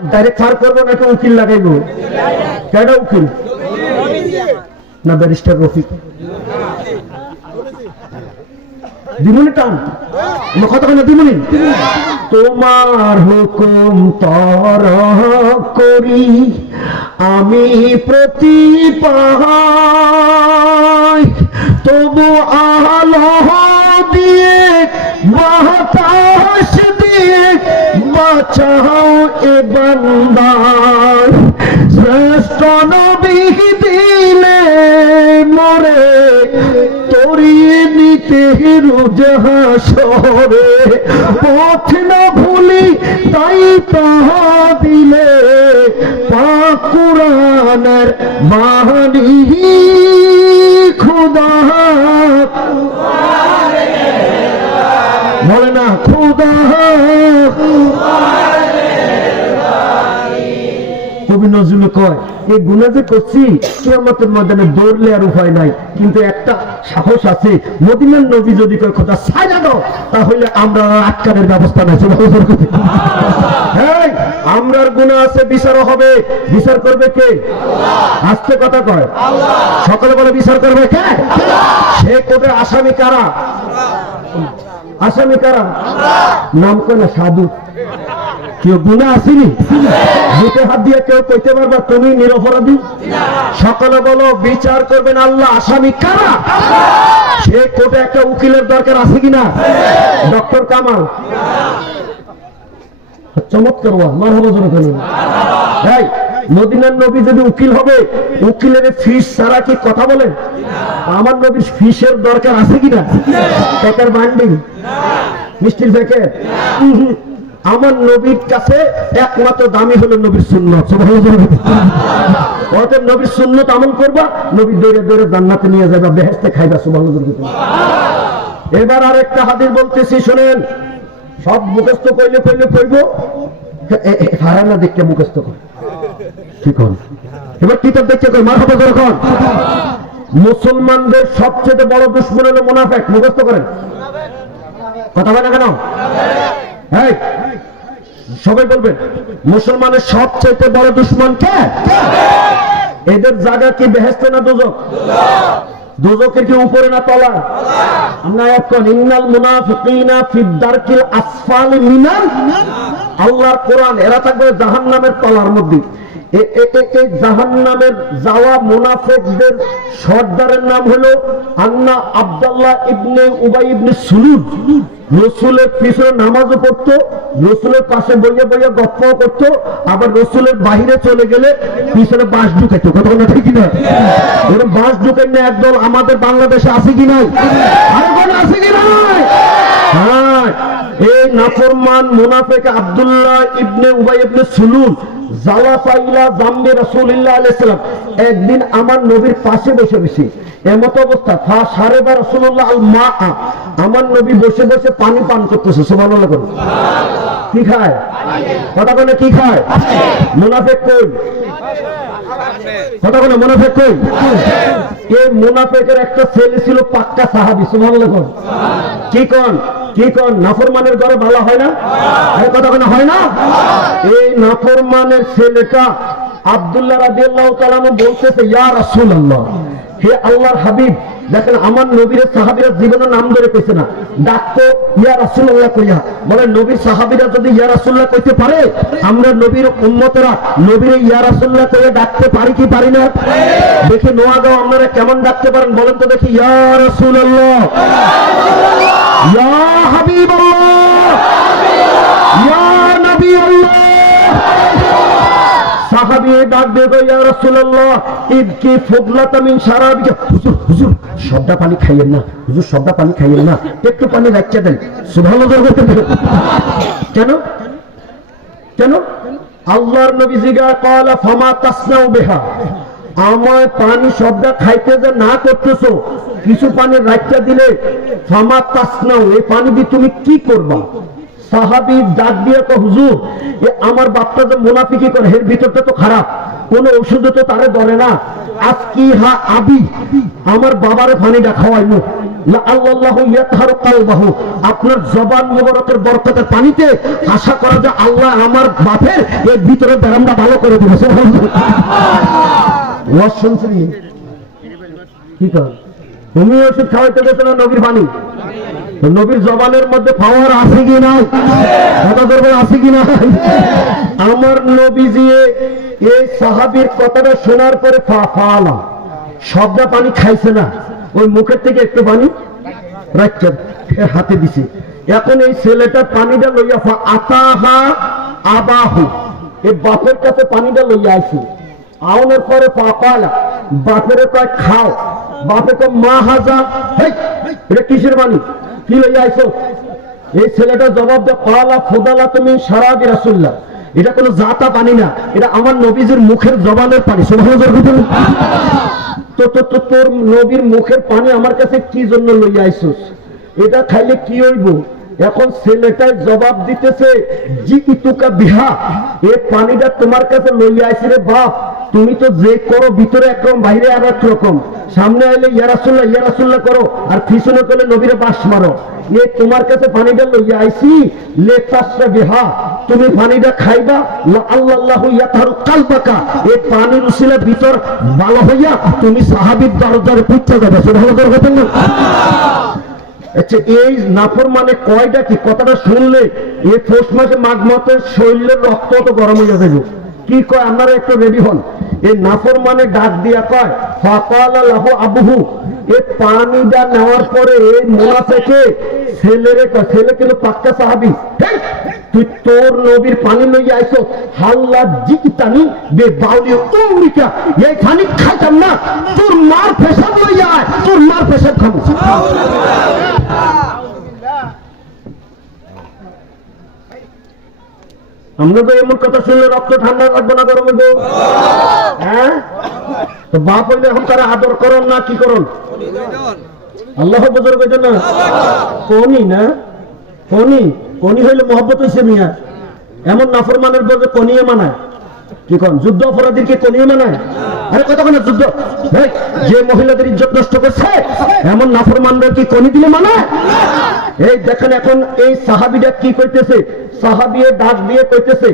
Direct fur করবো নাকি উকিল লাগাইবো? কেডা উকিল? না ব্যারিস্টার রফিক? দিমুনি টান কথা কেন দিমুনি? তোমার হুকুম তরক করি আমি প্রতি পাই, তবু আলো দিয়ে বাতাস দিয়ে বাঁচাও এ বান্দার। শ্রেষ্ঠ নবী দিলে মরে তরিয়ে নিতে রোজ হাসরে, পথ না ভুলি তাই তাহা দিলে পাক কুরআনের বাণী খুদা বলে না খুদা। কবি নজরুল কয় এই গুনাহ যে করছি কিয়ামতের ময়দানে দৌড়লে আর উপায় নাই, কিন্তু একটা সাহস আছে, মদিনার নবী যদি কয় খোদা ছাইড়া দাও তাহলে আমরা আটকানোর ব্যবস্থা নাই। হ্যাঁ, আমরার গুনাহ আছে, বিচার হবে। বিচার করবে কে? আস্তে কথা কয় সকালে বলে বিচার করবে কে? সে কোর্টের আসামি কারা? আসামি কারা? নাম কয় না সাধু। কেউ গুনাহ আসেনি, বুকে হাত দিয়ে কেউ কইতে পারবা তুমি নিরপরাধী? সকালে বলো বিচার করবেন আল্লাহ, আসামি কারা? সে কোর্টে একটা উকিলের দরকার আছে কিনা? ডক্টর কামাল চমৎকার মারহাবা জোরে বলুন। এই মদিনার নবী যদি উকিল হবে, উকিলের ফিস ছাড়া কি কথা বলেন? আমার নবীর ফিসের দরকার আছে কিনা? টাকার বান্ডিং, মিষ্টির প্যাকেট? আমার নবীর কাছে একমাত্র দামি হলো নবীর সুন্নাত। অতএব নবীর সুন্নাত আমল করবা, নবী দৌড়ে দৌড়ে জান্নাতে নিয়ে যাবে, বেহেশতে খাইবা। সুবহানাল্লাহ। এবার আরেকটা হাদিস বলতেছি শুনেন, সব মুখস্থ কইলে কইব হারানা দেখতে মুখস্থ করে ঠিক হন। এবার কিতাব দেখতে কই মারহাবা করে কোন মুসলমানদের সবচেয়ে বড় দুশমন হলো মুনাফিক। মুখস্থ করেন, কথা বলে কেন? হ্যাঁ, সবাই বলবেন মুসলমানের সবচেয়ে বড় দুশমন কে? এদের জায়গা কি বেহেশত না দোজখ? দোজখের কি উপরে না তলা? আমরা এখন ইন্নাল মুনাফিকিনা ফিদ দারকিল আসফালি মিনাল, আল্লাহর কোরআন, এরা থাকবে জাহান্নামের তলার মধ্যে। এই জাহান্নামের যাওয়া মুনাফিকদের সর্দারের নাম হলো আন্না আব্দুল্লাহ ইবনে উবাই ইবনে সুলুল। রসুলের পিছনে নামাজও পড়তো, রসুলের পাশে বইয়ে বইয়ে গপ্পও করতো, আবার রসুলের বাহিরে চলে গেলে পিছনে বাঁশ ঢুকাইতো। কথা বলা ঠিক কিনা? এরকম বাঁশ ঢুকাই না একদল আমাদের বাংলাদেশে আছে কি নাই? আরে কোন আছে কি নাই? হ্যাঁ, এই নাফরমান মুনাফিক আব্দুল্লাহ ইবনে উবাই ইবনে সুলুল জালাফাইলা জাম্বি রাসূলুল্লাহ আলাইহিস সালাম একদিন আমার নবীর পাশে বসে বসে এমত অবস্থা ফা সারেবা রাসূলুল্লাহ আল মা, আমার নবী বসে বসে পানি পান করতেছে। সুবহানাল্লাহ। কি খায়? কথা বলে কি খায়? মুনাফিক কই? কথা বলে মুনাফিক কই? এই মুনাফিকের একটা ছেলে ছিল পাক্কা সাহাবী। সুবহানাল্লাহ। কি কোন কি কোন নাফরমানের ঘরে ভালো হয় না? এই কথা বলে হয় না? এই নাফরমানের ছেলেটা আব্দুল্লাহ রাদিয়াল্লাহু তাআলা আনহু বলতেছে ইয়া রাসূলুল্লাহ, হে আল্লাহর হাবিব, দেখেন আমার নবীর সাহাবীরা জীবনের নাম ধরে কইছে না, ডাকতো ইয়া রাসূলুল্লাহ কইয়া। বলে নবীর সাহাবীরা যদি ইয়া রাসূলুল্লাহ কইতে পারে, আমরা নবীর উম্মতরা নবীর ইয়া রাসূলুল্লাহ কইয়া ডাকতে পারি কি পারি না? দেখি নোয়াগাঁও আপনারা কেমন ডাকতে পারেন বলেন তো দেখি। ইয়া রাসূলুল্লাহ, ইয়া হাবিবাল্লাহ, ইয়া নবিয়াল্লাহ। সাহাবী ডাক দিয়ে ইয়া রাসূলুল্লাহ ইবকি ফুদলাতা মিন শারাবিকা। হুজুর হুজুর সবটা পানি খাইয়েন না, হুজুর সবটা পানি খাইয়েন না, একটু পানি রাখতে দেন। সুবহানাল্লাহ। কেন কেন? আল্লাহর নবী জিজ্ঞাসা ক্বালা ফামা তাসনাউ বিহা, আমার পানি সবটা খাইতে যে না করতেছো, কিছু পানি রাখতে দিলে ফামা তাসনাউ, এই পানি দিয়ে তুমি কি করবা? সাহাবী ডাক দিয়ে তো হুজুর আমার বাপটা যে মুনাফিকি করে, এর ভিতরটা তো খারাপ, কোন ওষুধে তো তারে ধরে না। আজকি হা আবি, আমার বাবারে পানিটা খাওয়াইমু। আল্লাহু ইয়াতহারু কালবাহু, আপনার জবান মুবারকের বরকতের পানিতে আশা করা যায় আল্লাহ আমার বাপের এর ভিতরে ব্যারামটা ভালো করে দিবে। ওয়াজ শুনছেন কি কর, তুমি ওষুধ খাওয়াইতে গেছো না নবীর পানি? নবীর জবানের মধ্যে পাওয়ার আছে কি নাই? কথা করবেন আছে কি নাই? আমার নবীজি এই সাহাবীর কথাটা শোনার পরে ফালা সবটা পানি খাইছে না, ওই মুখের থেকে একটু পানি রাখছে হাতে দিছে। এখন এই ছেলেটা পানিটা লইয়া আতাহা আবাহু, এই বাপের কাছে পানিটা লইয়া আইছে। আওনের পরে ফালা বাপের কয় খাও, বাপে তো মা হাজা, এটা কিসের পানি, কি লইয়া আইছো? এই ছেলেটা জবাব দেয় পালা ফোদালা তুমি সারাবি রাসূলুল্লাহ, এটা কোনো জাতা পানি না, এটা আমার নবীজির মুখের জবানের পানি। সুবহানাল্লাহ। তো তোর নবীর মুখের পানি আমার কাছে কি জন্য লইয়া আইছস? এটা খাইলে কি হইব? এখন ছেলেটাই জবাব দিতেছে জিতুকা বিহা, এই পানিটা তোমার কাছে লইয়া আইছি রে বাপ, তুমি তো যে করো ভিতরে একরকম বাইরে আর এক রকম, সামনে আইলে ইয়া রাসূলুল্লাহ করো আর পিছনে করলে নবীরে বাস মারো। এ তোমার কাছে পানিটা লইয়া আইছি লেতাসরা বিহা, তুমি পানিটা খাইবা, আল্লাহু ইয়াতহারু কালবাকা, এই পানির উসিলা ভিতর ভালো হইয়া তুমি সাহাবীর দরজারে পৌঁছে যাবে। সুবহানাল্লাহ বলেন না? আচ্ছা, এই নাফরমানে কয়টা কি কথাটা শুনলে এই পৌষ মাসে মাঘ মাসের শরীরের রক্ত তো গরম হয়ে যাবে। কি কয় আপনারা একটু রেডি হন। এই নাফরমানে ডাক দিয়া কয় ফাকালা লাহু আবুহু, এই পানিটা নেওয়ার পরে এই মুনাফিকে ছেলেরে কয়, ছেলে কিন্তু পাক্কা সাহাবী, তুই তোর নবীর পানি লইয়া আইছো, হাল্লা জিতানি বে বাউলি উমরিকা, এই পানি খাইতাম না, তোর মার পেশাব লইয়া আয়, তোর মার পেশাব খাবো। আমরা তো এমন কথা শুনলে রক্ত ঠান্ডা লাগবে না গরমে গো? হ্যাঁ, তো বাপ হইলে এখন তারা আদর করন না কি করন? আল্লাহ বুজুর্গ না কোনি না কোনি হইলে মহব্বত হইছে মিয়া, এমন নাফরমানের বলতে কোনিয়ে মানায় কি কোন? যুদ্ধ অপরাধীকে কোনিয়ে মানায়? আরে কথা বলে যুদ্ধ, যে মহিলাদের ইজ্জত নষ্ট করছে এমন নাফরমানদের কি কোনি দিলে মানায়? এই দেখেন এখন এই সাহাবীরা কি কইতেছে, সাহাবীয়ে ডাক দিয়ে কইতেছে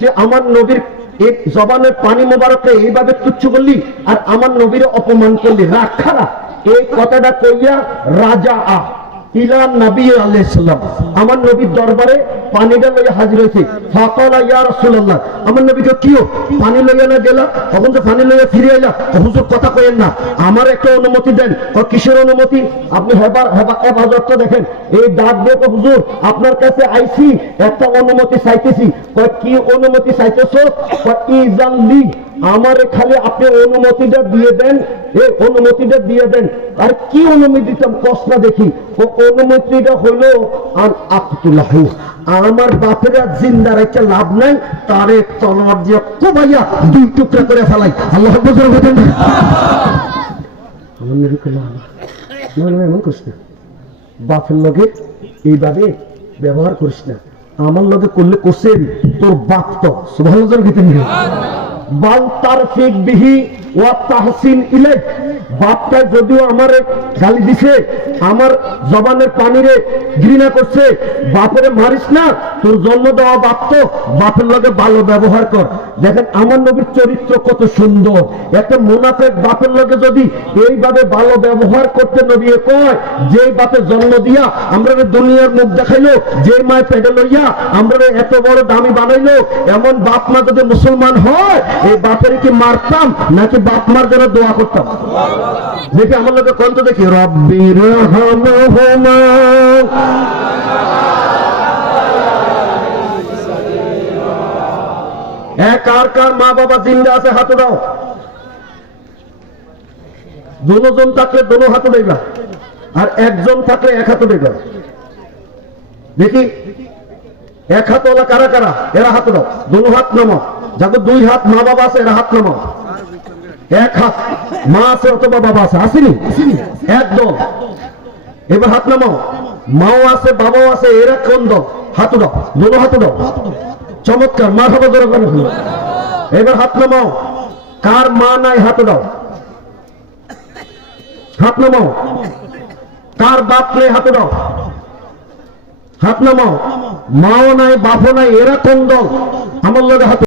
যে আমার নবীর এক জবানের পানি মোবারককে এইভাবে তুচ্ছ করলি আর আমার নবীর অপমান করলি, রাগ খারাপ। এই কথাটা কইয়া রাজা ইলা নবী আলাইহিস সালাম আমার নবীর দরবারে পানিটা লইয়া হাজির হয়েছে। ফাকালা ইয়া রাসূলুল্লাহ, আমার নবীকে কিও পানি লইয়া না গেলা, তখন তো পানি লইয়া ফিরে আইলা, হুজুর কথা কইেন না, আমার একটা অনুমতি দেন। কিসের অনুমতি? আপনি হেফাজতটা দেখেন। এই ডাক দিয়ে হুজুর আপনার কাছে আইছি, একটা অনুমতি চাইতেছি। কি অনুমতি চাইতেছো? ইজাল্লি, আমারে খালি আপনি অনুমতিটা দিয়ে দেন, এই অনুমতিটা দিয়ে দেন। আর কি অনুমতি দিতাম কষ্ট দেখি। ও অনুমতিটা হইলো আর আব্দুল্লাহ, আমার বাপেরা জিন্দা রেখে লাভ নাই, তারে তলোয়ার দিয়ে কোবাইয়া দুই টুকরা করে ফেলাই। আল্লাহ বুঝুর বলেন না এমন করিস না, বাপের লগে এইভাবে ব্যবহার করিস না, আমার লগে করলে করছে তোর বাপ তো। সুবহানাল্লাহ গীতে নিয়ে বাল তারফিক বিহি ওয়া তাহসিন ইলাইক, বাপটা যদিও আমার গালি দিছে, আমার জবানের পানিরে ঘৃণা করছে, বাপরে মারিস না, তোর জন্ম দেওয়া বাপ তো, বাপের লগে ভালো ব্যবহার কর। দেখেন আমার নবীর চরিত্র কত সুন্দর। একটা মুনাফিক বাপের লগে যদি এইভাবে ভালো ব্যবহার করতে নবী কয়, যে বাপে জন্ম দিয়া আমরা দুনিয়ার মুখ দেখাইলো, যে মায় পেটে লইয়া আমরা এত বড় দামি বানাইলো, এমন বাপ মা যদি মুসলমান হয়, এই বাপের কি মারতাম নাকি বাপ মার জন্য দোয়া করতাম? দেখি আমার লোকে কন্ত দেখি রব্বির রহমহুমা, কার কার মা বাবা জিন্দা আছে হাতে দাও। দুজন থাকলে দোনো হাতে দেবা, আর একজন থাকলে এক হাতে দেবা। দেখি এক হাত ওলা কারা কারা, এরা হাতে দাও, দোনো হাত নামাও। যাদের দুই হাত মা বাবা আছে এরা হাত নামাও। এক হাত মা আছে অথবা বাবা আছে, আসেনি একদম। এবার হাত নামাও, মাও আছে বাবাও আছে, এরা কোন দাও, হাত দাও, দোনো হাত দাও। চমৎকার, মা বাবা জোরে করে। এবার হাত নামাও, কার মা নাই হাত দাও, হাত নামাও। কার বাপ নেই হাতে দাও, হাত নামাও। মাও নাই বাপও নাই, এরা কোন দল? আমার লগে হাত